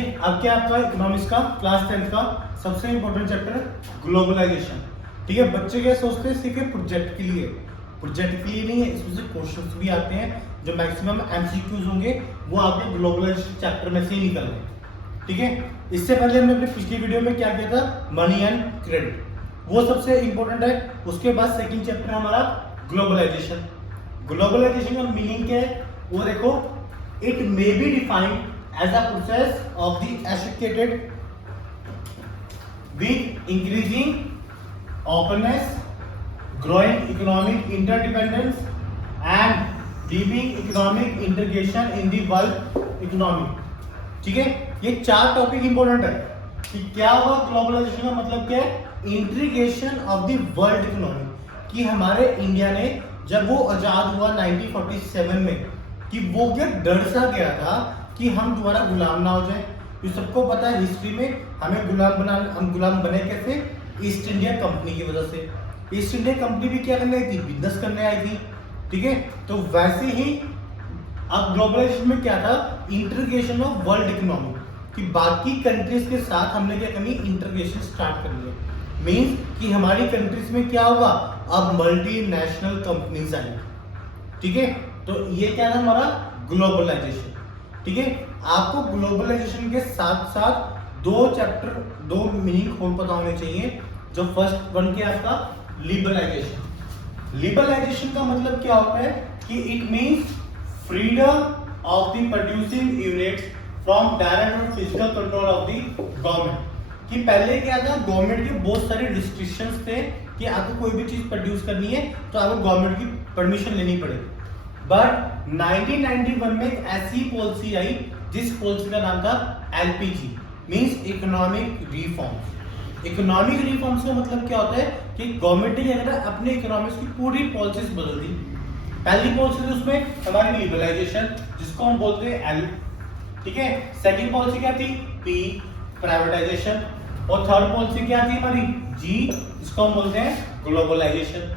अब क्या आपका इकोनॉमिक्स का क्लास 10 का सबसे इंपॉर्टेंट चैप्टर ग्लोबलाइजेशन। ठीक है, बच्चे क्या सोचते हैं सिर्फ प्रोजेक्ट के लिए, प्रोजेक्ट के लिए नहीं है, इसमें से क्वेश्चंस भी आते हैं जो मैक्सिमम एमसीक्यूज होंगे वो आपके ग्लोबलाइजेशन चैप्टर में से ही निकल रहे। ठीक है, इससे पहले हमने अपने पिछली वीडियो में क्या किया था, मनी एंड क्रेडिट, वो सबसे इंपॉर्टेंट है। उसके बाद सेकंड चैप्टर हमारा ग्लोबलाइजेशन। ग्लोबलाइजेशन का मीनिंग क्या है वो देखो, it may be defined as a process of the associated with increasing openness, growing economic interdependence and deepening economic integration in the world economy। ठीक है, ये चार टॉपिक इंपॉर्टेंट है कि क्या हुआ ग्लोबलाइजेशन का मतलब क्या है, integration of the world economy. कि हमारे इंडिया ने जब वो आजाद हुआ 1947 में, कि वो क्या डर सा गया था कि हम दोबारा गुलाम ना हो जाए। तो सबको पता है हिस्ट्री में हमें हम गुलाम बने कैसे, ईस्ट इंडिया कंपनी की वजह से। ईस्ट इंडिया कंपनी भी क्या करने आई थी, बिजनेस करने आई थी। ठीक है, तो वैसे ही अब ग्लोबलाइजेशन में क्या था, इंटीग्रेशन ऑफ वर्ल्ड इकोनॉमी, कि बाकी कंट्रीज के साथ हमने क्या करनी, इंटीग्रेशन स्टार्ट करनी है। मींस कि हमारी कंट्रीज में क्या होगा, अब मल्टीनेशनल कंपनीज आएंगी। ठीक है, तो ये क्या था हमारा ग्लोबलाइजेशन। ठीक है, आपको ग्लोबलाइजेशन के साथ साथ दो चैप्टर, दो मीनिंग और पता होने चाहिए। जो फर्स्ट वन क्या आपका लिबरलाइजेशन। लिबरलाइजेशन का मतलब क्या होता है कि it means freedom of the producing units from direct और physical control of the government. कि पहले क्या था, गवर्नमेंट के बहुत सारे रिस्ट्रिक्शंस थे कि आपको कोई भी चीज प्रोड्यूस करनी है तो आपको गवर्नमेंट की परमिशन लेनी पड़ेगी। बट 1991 में एक ऐसी पॉलिसी आई जिस पॉलिसी का नाम था LPG, means economic reforms. Economic reforms का मतलब क्या होता है कि गवर्नमेंट ने अगर अपने इकोनॉमिक्स की पूरी पॉलिसीज बदल दी। पहली पॉलिसी थी उसमें हमारी लिबरलाइजेशन, जिसको हम बोलते हैं एल। ठीक है, सेकंड पॉलिसी क्या थी, पी, प्राइवेटाइजेशन। और थर्ड पॉलिसी क्या थी हमारी, जी, जिसको हम बोलते हैं ग्लोबलाइजेशन।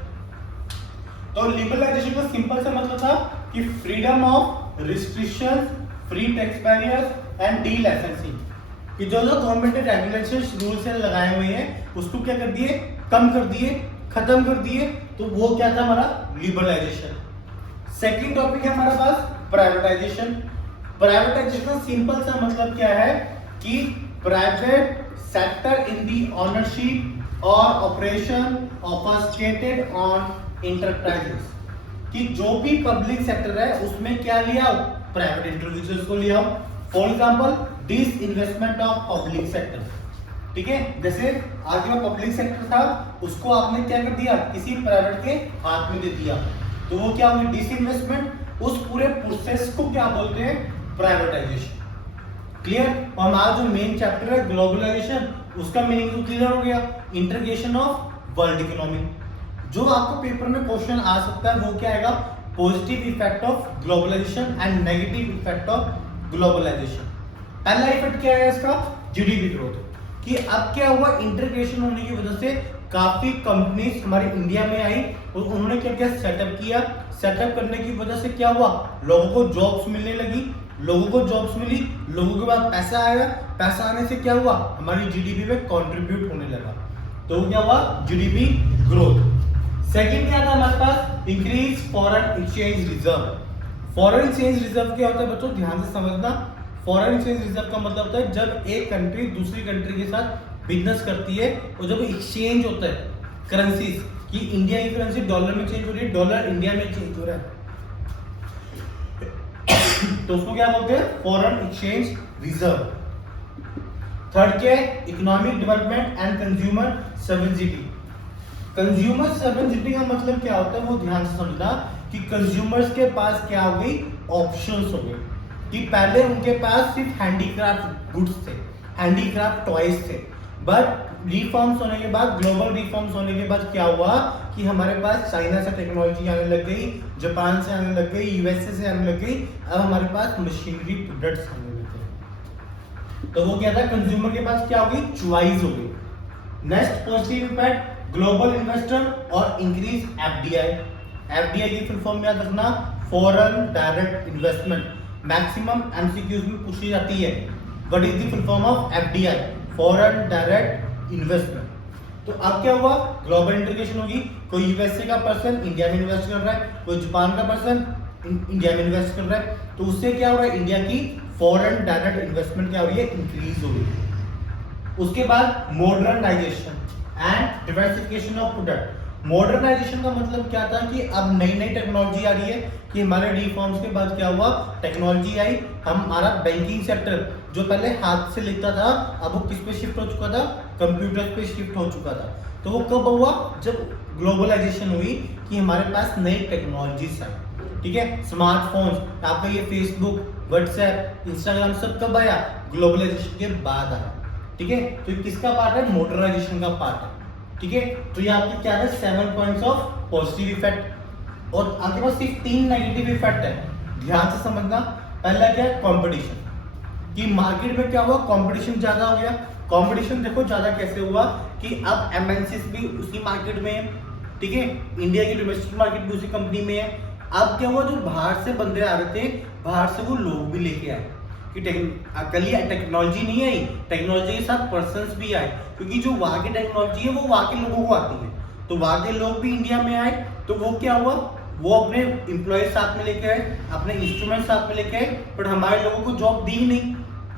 तो लिबरलाइजेशन का सिंपल सा मतलब था कि freedom of restrictions, free tax barriers and D licensing. कि जो जो गवर्नमेंट ने रेगुलेशंस रूल्स लगाए हुए हैं उसको क्या कर दिए, कम कर दिए, खत्म कर दिए। तो वो क्या था हमारा लिबरलाइजेशन। सेकंड टॉपिक है हमारे पास प्राइवेटाइजेशन। प्राइवेटाइजेशन का सिंपल सा मतलब क्या है कि private sector in the ownership और operation of a stated on enterprises. कि जो भी पब्लिक सेक्टर है उसमें क्या लिया, प्राइवेट इंटरव्यूज को लिया। For example disinvestment of public sector. ठीक है, जैसे आज का पब्लिक सेक्टर था उसको आपने क्या कर दिया, किसी प्राइवेट के हाथ में दे दिया, तो वो क्या हुई, डिस इन्वेस्टमेंट। उस पूरे प्रोसेस को क्या बोलते हैं, प्राइवेटाइजेशन। क्लियर। और हमारा जो मेन चैप्टर है ग्लोबलाइजेशन, उसका मीनिंग तो क्लियर हो गया, इंटीग्रेशन ऑफ वर्ल्ड इकोनॉमी। जो आपको पेपर में क्वेश्चन आ सकता है वो क्या आएगा, positive effect of globalisation and negative effect of globalisation. पहला इफेक्ट क्या है इसका, जीडीपी ग्रोथ। कि अब क्या हुआ, इंटीग्रेशन होने की वजह से काफी कंपनीज हमारे इंडिया में आई और उन्होंने क्या क्या सेटअप किया। सेटअप करने की वजह से क्या हुआ, लोगों को जॉब्स मिलने लगी, लोगों को जॉब्स मिली, लोगों के पास पैसा आया, पैसा आने से क्या हुआ, हमारी जीडीपी में कंट्रीब्यूट होने लगा। तो क्या हुआ, जीडीपी ग्रोथ। सेकंड क्या था हमारे पास, increase foreign exchange reserve. Foreign exchange reserve क्या होता है बच्चों, ध्यान से समझना। फॉरेन एक्सचेंज रिजर्व का मतलब होता है जब एक कंट्री दूसरी कंट्री के साथ बिजनेस करती है और जब एक्सचेंज होता है करेंसीज, कि इंडिया की करेंसी डॉलर में चेंज हो रही है, डॉलर इंडिया में चेंज हो रहा है, तो उसको क्या बोलते हैं, फॉरेन एक्सचेंज रिजर्व। थर्ड क्या है, economic development and consumer servility. Consumer servility का मतलब क्या होता है वो ध्यान से समझना। कि कंज्यूमर्स के पास क्या हो गई, ऑप्शंस हो गए। कि पहले उनके पास सिर्फ हैंडीक्राफ्ट गुड्स थे, हैंडीक्राफ्ट टॉयज थे। बट रिफॉर्म्स होने के बाद, ग्लोबल रिफॉर्म्स होने के बाद क्या हुआ कि हमारे पास चाइना से टेक्नोलॉजी आने लग गई, जापान से आने लग गई, यूएसए से आने लग गई। अब हमारे पास मशीनरी प्रोडक्ट्स आने लग गए। तो वो क्या था, कंज्यूमर के पास क्या हो गई, चॉइस हो गई। Next positive effect, global investor और इंक्रीज एफडीआई। एफडीआई की फुल फॉर्म याद रखना, foreign direct investment. Maximum MCQs में पूछी जाती है। What is the full form of FDI, foreign direct investment. तो अब क्या हुआ, ग्लोबल इंटीग्रेशन होगी, कोई यूएसए का पर्सन इंडिया में इन्वेस्ट कर रहा है, कोई जापान का पर्सन इंडिया में इन्वेस्ट कर रहा है, तो उससे क्या हो रहा है, इंडिया की फॉरेन डायरेक्ट इन्वेस्टमेंट क्या हो रही है, इंक्रीज हो रही है। उसके बाद modernisation and diversification of product. Modernisation का मतलब क्या था कि अब नई नई टेक्नोलॉजी आ रही है, कि हमारे रिफॉर्म्स के बाद क्या हुआ, टेक्नोलॉजी आई, हमारा बैंकिंग सेक्टर जो पहले हाथ से लिखता था अब वो किस पे शिफ्ट हो चुका था, कंप्यूटर पे शिफ्ट हो चुका था। तो वो कब हुआ, जब ग्लोबलाइजेशन हुई, कि हमारे पास नई टेक्नोलॉजीज आई, ठीक है। स्मार्टफोन्स, आपका ये फेसबुक, व्हाट्सएप, इंस्टाग्राम सब कब आया, ग्लोबलाइजेशन के बाद आया, ठीक है। तो ये किसका पार्ट है, मॉडर्नाइजेशन का पार्ट है, ठीक है। तो ये आपके क्या है, 7 पॉइंट्स ऑफ पॉजिटिव इफेक्ट, और आपके पास सिर्फ 3 नेगेटिव इफेक्ट है, ध्यान से समझना। पहला क्या है, कंपटीशन, कि मार्केट में क्या हुआ, कंपटीशन ज्यादा हो गया। कंपटीशन देखो ज्यादा कैसे हुआ, कि अब एमएनसीज भी उसी मार्केट में है, ठीक है, इंडिया की डोमेस्टिक मार्केट भी उसी कंपनी में है। अब क्या हुआ, जो बाहर से बंदे आ रहे थे, बाहर से वो लोग भी लेके आए, कि कल ही टेक्नोलॉजी नहीं आई, टेक्नोलॉजी के साथ पर्संस भी आए, क्योंकि जो वहाँ की टेक्नोलॉजी है वो वहाँ के लोगों को आती है, तो वहाँ के लोग भी इंडिया में आए। तो वो क्या हुआ, वो अपने एम्प्लॉय साथ में लेके आए, अपने इंस्ट्रूमेंट साथ में लेके आए, बट हमारे लोगों को जॉब दी ही नहीं,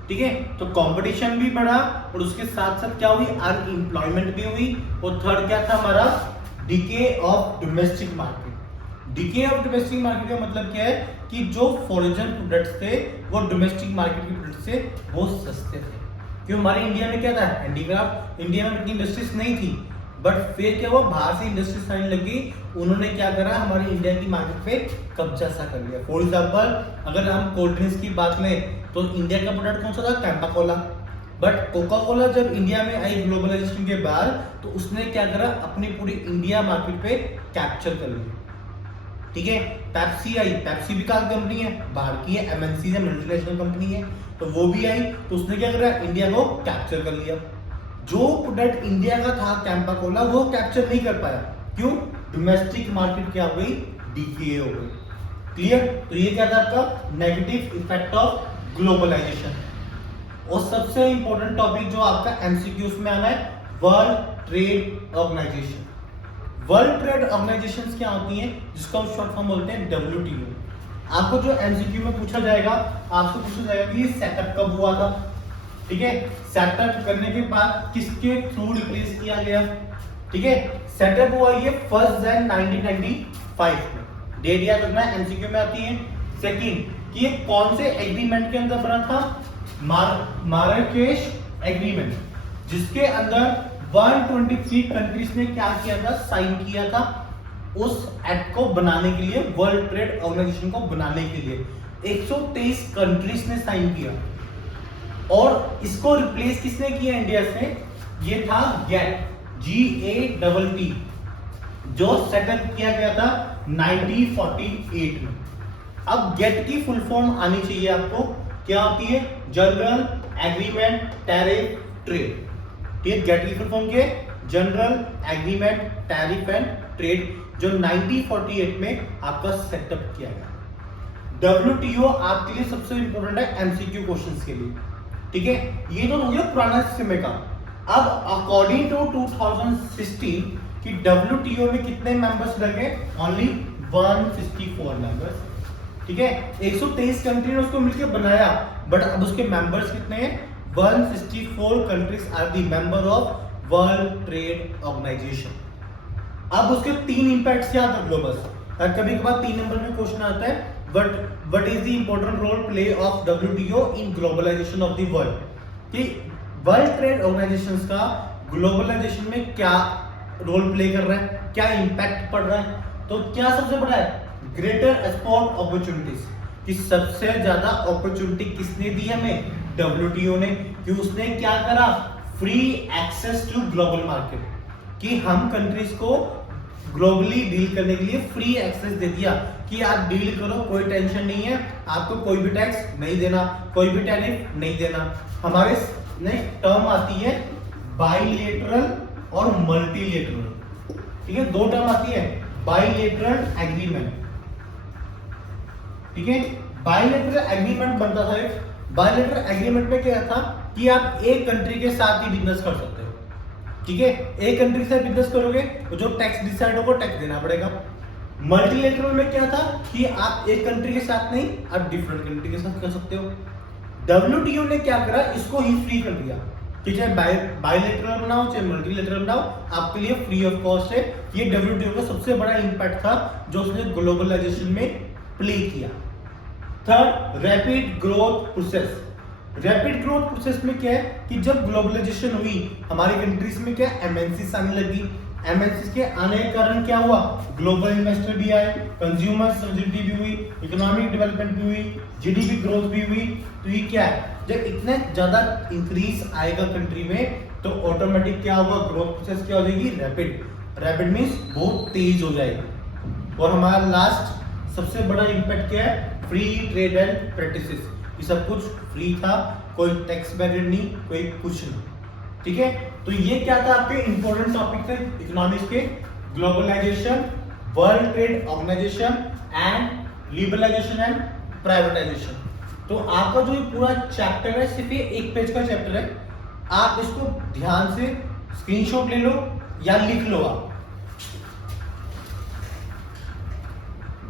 ठीक है। तो कंपटीशन भी बढ़ा, और उसके साथ साथ क्या हुई, अनएम्प्लॉयमेंट भी हुई। और थर्ड क्या था हमारा, decay of domestic market. Decay of domestic market का मतलब क्या है, कि जो फॉरेन प्रोडक्ट्स थे वो डोमेस्टिक मार्केट के प्रोडक्ट से बहुत सस्ते थे, क्योंकि हमारे इंडिया में क्या था, हैंडीक्राफ्ट, इंडिया में इतनी इंडस्ट्रीज नहीं थी, बट फिर क्या हुआ, बाहर से इंडस्ट्रीज आने लगी, उन्होंने क्या करा, हमारी इंडिया की मार्केट पे कब्जा सा कर लिया। फॉर एग्जांपल अगर हम कोल्ड ड्रिंक्स की बात लें, तो इंडिया का प्रोडक्ट कौन सा था, Campa Cola, but Coca Cola जब इंडिया में आई ग्लोबलाइजेशन के बाद, तो उसने क्या करा, अपनी पूरी इंडिया मार्केट पे कैप्चर कर लिया, ठीक है। पेप्सी आई, पेप्सी भी कहाँ कंपनी है, बाहर की है, एमएनसी है, मल्टीनेशनल कंपनी है, तो वो भी आई, तो उसने क्या करा, इंडिया को कैप्चर कर लिया। जो प्रोडक्ट इंडिया का था कैंपा कोला, वो कैप्चर नहीं कर पाया, क्यों, डोमेस्टिक मार्केट क्या हो गई, डीके हो गई। क्लियर। तो ये क्या था आपका नेगेटिव इफेक्ट ऑफ ग्लोबलाइजेशन। और सबसे इंपॉर्टेंट टॉपिक जो आपका एमसीक्यूज में आना है, world trade organisation. World trade organisations क्या होती हैं, जिसका हम शॉर्ट फॉर्म बोलते हैं डब्ल्यूटीओ। आपको जो एमसीक्यू में पूछा जाएगा, आपसे पूछा जाएगा कि ये सेटअप कब हुआ था, ठीक है। सेटअप करने के बाद किसके थ्रू रिप्लेस किया गया, ठीक है। सेटअप हुआ ये 1 जनवरी 1995 में, डेट याद रखना है, एमसीक्यू में आती है। सेकंड, कि ये कौन से एग्रीमेंट के अंदर बना था, माराकेश एग्रीमेंट, जिसके अंदर 123 कंट्रीज ने क्या किया था, साइन किया था उस एक्ट को बनाने के लिए, वर्ल्ड ट्रेड ऑर्गेनाइजेशन को बनाने के लिए 123 कंट्रीज ने साइन किया। और इसको रिप्लेस किसने किया इंडिया से, ये था गेट, GATT, जो सेटअप किया गया था 1948 में। अब गेट की फुल फॉर्म आनी चाहिए आपको, क्या होती है, जनरल एग्रीमेंट टैरिफ ट्रेड, ठीक है। गेट की फुल फॉर्म क्या है, general agreement tariff and trade, जो 1948 में आपका सेटअप किया गया। WTO आपके लिए सबसे इंपॉर्टेंट है एमसीक्यू क्वेश्चंस के लिए, ठीक है। ये तो हो गया पुराना समय का। अब अकॉर्डिंग टू 2016 कि WTO में कितने मेंबर्स लगे, ओनली 164 मेंबर्स, ठीक है। 123 कंट्री ने उसको मिलकर बनाया, बट अब उसके मेंबर्स कितने हैं, 164 countries are the member of world trade organisation. अब उसके 3 इंपैक्ट्स याद रख लो बस, कभी कभार 3 नंबर में क्वेश्चन आता है, what is the important role play of WTO in globalization of the world, कि वर्ल्ड ट्रेड ऑर्गेनाइजेशंस का ग्लोबलाइजेशन में क्या रोल प्ले कर रहा है, क्या इंपैक्ट पड़ रहा है। तो क्या सबसे बड़ा है, ग्रेटर एक्सपोर्ट अपॉर्चुनिटीज, कि सबसे ज्यादा अपॉर्चुनिटी किसने दी हमें, WTO ने, कि उसने क्या करा, free access to global market, कि हम कंट्रीज को ग्लोबली डील करने के लिए फ्री एक्सेस दे दिया, कि आप डील करो, कोई टेंशन नहीं है, आपको कोई भी टैक्स नहीं देना, कोई भी टैरिफ नहीं देना। हमारे नेक्स्ट टर्म आती है बाइलेटरल और मल्टीलेटरल, ठीक है, 2 टर्म आती है, बाइलेटरल एग्रीमेंट, ठीक है। बाइलेटरल एग्रीमेंट बनता था बायलैटरल एग्रीमेंट में क्या था कि आप एक कंट्री के साथ ही बिजनेस कर सकते हो, ठीक है। एक कंट्री से बिजनेस करोगे तो जो टैक्स डिसाइड होगा टैक्स देना पड़ेगा। मल्टीलेटरल में क्या था कि आप एक कंट्री के साथ नहीं, आप डिफरेंट कंट्री के साथ कर सकते हो। डब्ल्यूटीओ ने क्या करा, इसको ही फ्री कर दिया कि चाहे बायलैटरल बनाओ चाहे मल्टीलेटरल बनाओ, आपके लिए फ्री ऑफ कॉस्ट है। ये डब्ल्यूटीओ का सबसे बड़ा इंपैक्ट था जो उसने ग्लोबलाइजेशन में प्ले किया। Third, rapid growth process. Rapid growth process में क्या है कि जब ग्लोबलाइजेशन हुई हमारी कंट्रीज में क्या एमएनसीज आने लगी। एमएनसीज के आने के कारण क्या हुआ, ग्लोबल इन्वेस्टर भी आए, कंज्यूमर सर्जिटी भी हुई, इकोनॉमिक डेवलपमेंट भी हुई, जीडीपी ग्रोथ भी हुई। तो ये क्या है, जब इतने ज्यादा इंक्रीज आएगा कंट्री में तो ऑटोमेटिक क्या होगा, ग्रोथ प्रोसेस क्या हो जाएगी, रैपिड। रैपिड मींस बहुत तेज हो जाएगी। और हमारा लास्ट सबसे बड़ा इंपैक्ट क्या है, फ्री ट्रेड एंड प्रैक्टिसेस। ये सब कुछ फ्री था, कोई टैक्स बैरियर नहीं, कोई कुछ नहीं, ठीक है। तो ये क्या था, आपके इंपॉर्टेंट टॉपिक थे इकोनॉमिक्स के, globalisation, world trade organisation and liberalisation and privatisation. तो आपका जो ये पूरा चैप्टर है सिर्फ ये एक पेज का चैप्टर है, आप इसको ध्यान से स्क्रीनशॉट ले लो या लिख लो आप,